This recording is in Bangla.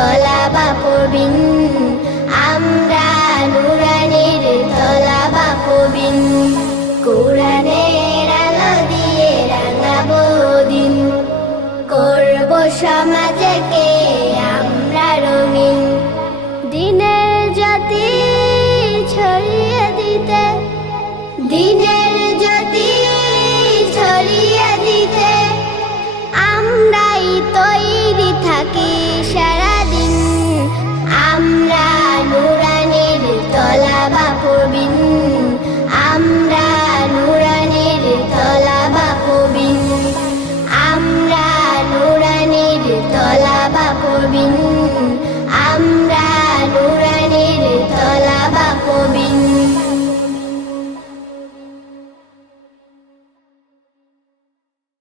তলাবা প্রবীণ, আমরা নুরানির তলাবা প্রবীণ। কোরআনের আলো দিয়ে রাঙাবো দিন, করব সমাজকে